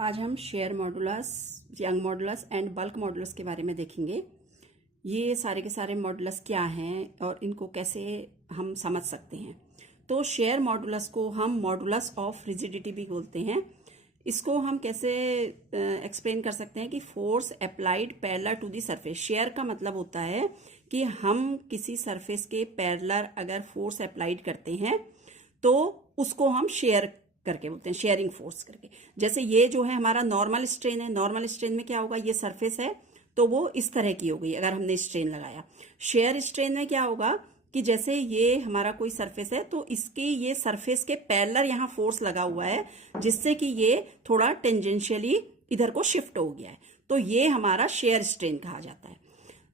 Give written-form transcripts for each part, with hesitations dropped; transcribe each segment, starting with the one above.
आज हम share modulus, young modulus and bulk modulus के बारे में देखेंगे। ये सारे के सारे मॉडुलस क्या हैं और इनको कैसे हम समझ सकते हैं। तो शेयर मॉडुलस को हम मॉडुलस ऑफ रिजिडिटी भी बोलते हैं। इसको हम कैसे एक्सप्लेन कर सकते हैं कि force applied parallel to the surface. Shear का मतलब होता है कि हम किसी सरफेस के पैरेलल अगर फोर्स अप्लाइड करते हैं तो उसको हम शेयर करके बोलते हैं, शेयरिंग फोर्स करके। जैसे ये जो है हमारा नॉर्मल स्ट्रेन है, नॉर्मल स्ट्रेन में क्या होगा, ये सरफेस है तो वो इस तरह की हो गई अगर हमने स्ट्रेन लगाया। शेयर स्ट्रेन में क्या होगा कि जैसे ये हमारा कोई सरफेस है तो इसकी ये सरफेस के पैरेलल यहाँ फोर्स लगा हुआ है जिससे कि ये थोड़ा टेंजेंशियली इधर को शिफ्ट हो गया है, तो ये हमारा शेयर स्ट्रेन कहा जाता है।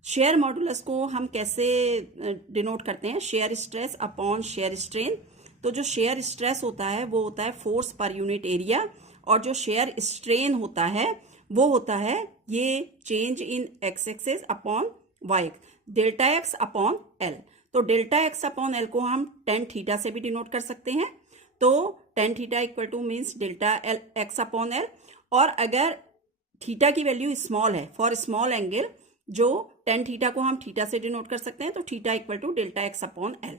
शेयर मॉडुलस को हम कैसे डिनोट करते हैं, shear stress upon shear strain. तो जो शेयर स्ट्रेस होता है वो होता है फोर्स पर यूनिट एरिया, और जो शेयर स्ट्रेन होता है वो होता है ये change in x axis upon y, delta x upon l. तो डेल्टा एक्स अपॉन एल को हम टेन थीटा से भी डिनोट कर सकते हैं। तो tan theta equal to means delta l x upon l, और अगर थीटा की वैल्यू स्मॉल है फॉर स्मॉल एंगल, जो टेन थीटा को हम थीटा से डिनोट कर सकते हैं, तो theta equal to delta x upon l.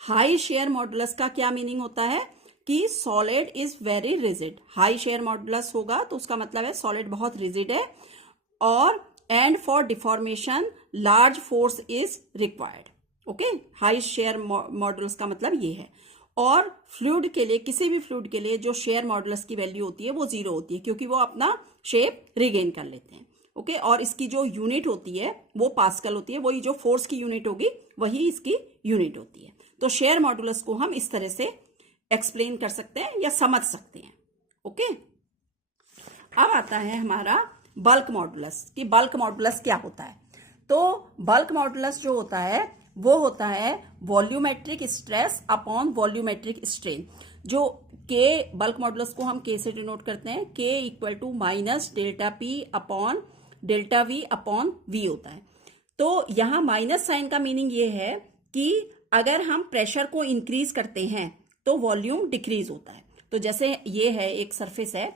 High shear modulus का क्या मीनिंग होता है कि solid is very rigid. High shear modulus होगा तो उसका मतलब है सॉलिड बहुत रिजिड है, और and for deformation large force is required. Okay, high shear modulus का मतलब ये है। और फ्लूइड के लिए, किसी भी फ्लूइड के लिए जो शेयर मॉडुलस की वैल्यू होती है वो 0 होती है, क्योंकि वो अपना शेप रिगेन कर लेते हैं। ओके, और इसकी जो यूनिट होती है वो पास्कल होती है, वही जो फोर्स की यूनिट होगी वही इसकी यूनिट होती है। तो शेयर मॉडुलस को हम इस तरह से एक्सप्लेन कर सकते हैं या समझ सकते हैं। ओके, अब आता है हमारा बल्क मॉडुलस कि बल्क मॉडुलस क्या होता है। तो बल्क मॉडुलस जो होता है वो होता है volumetric stress upon volumetric strain. जो के बल्क मॉडुलस को हम के से डिनोट करते हैं, K equal to minus delta P upon delta V upon V होता है। तो यहां माइनस साइन का मीनिंग ये है कि अगर हम प्रेशर को इंक्रीज करते हैं तो वॉल्यूम डिक्रीज होता है। तो जैसे ये है एक सरफेस है,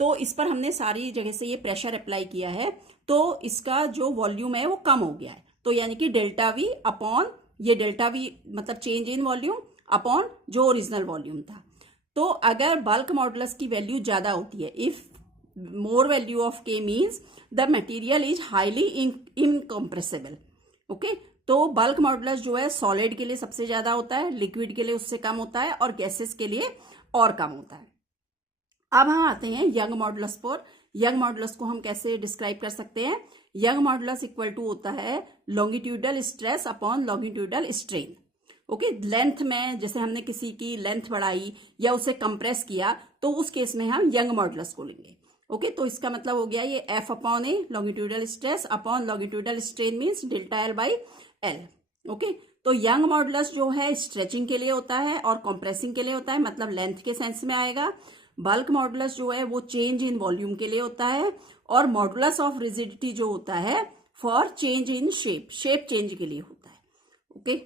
तो इस पर हमने सारी जगह से ये प्रेशर अप्लाई किया है, तो इसका जो वॉल्यूम है वो कम हो गया है। तो यानी कि डेल्टा वी अपॉन ये डेल्टा वी मतलब चेंज इन वॉल्यूम अपॉन जो ओरिजिनल वॉल्यूम था। तो अगर बल्क मॉडुलस की वैल्यू ज्यादा होती है, इफ मोर वैल्यू ऑफ के means the material is highly incompressible. Okay, तो बल्क मॉडुलस जो है सॉलिड के लिए सबसे ज्यादा होता है, लिक्विड के लिए उससे कम होता है, और गैसेस के लिए और कम होता है। अब हम आते हैं यंग मॉडुलस पर। यंग मॉडुलस को हम कैसे डिस्क्राइब कर सकते हैं। यंग मॉडुलस इक्वल टू होता है longitudinal stress upon longitudinal strain. Okay, length में जैसे हमने किसी की लेंथ बढ़ाई या उसे कंप्रेस किया तो उस केस में हम यंग मॉडुलस को लेंगे। ओके, तो इसका मतलब हो गया ये F upon A longitudinal stress upon longitudinal strain means delta L by L. Okay, तो यंग मॉडुलस जो है स्ट्रेचिंग के लिए होता है और कंप्रेसिंग के लिए होता है, मतलब लेंथ के सेंस में आएगा। बल्क मॉडुलस जो है वो चेंज इन वॉल्यूम के लिए होता है, और मॉडुलस ऑफ रिजिडिटी जो होता है for change in shape, shape change के लिए होता है। ओके।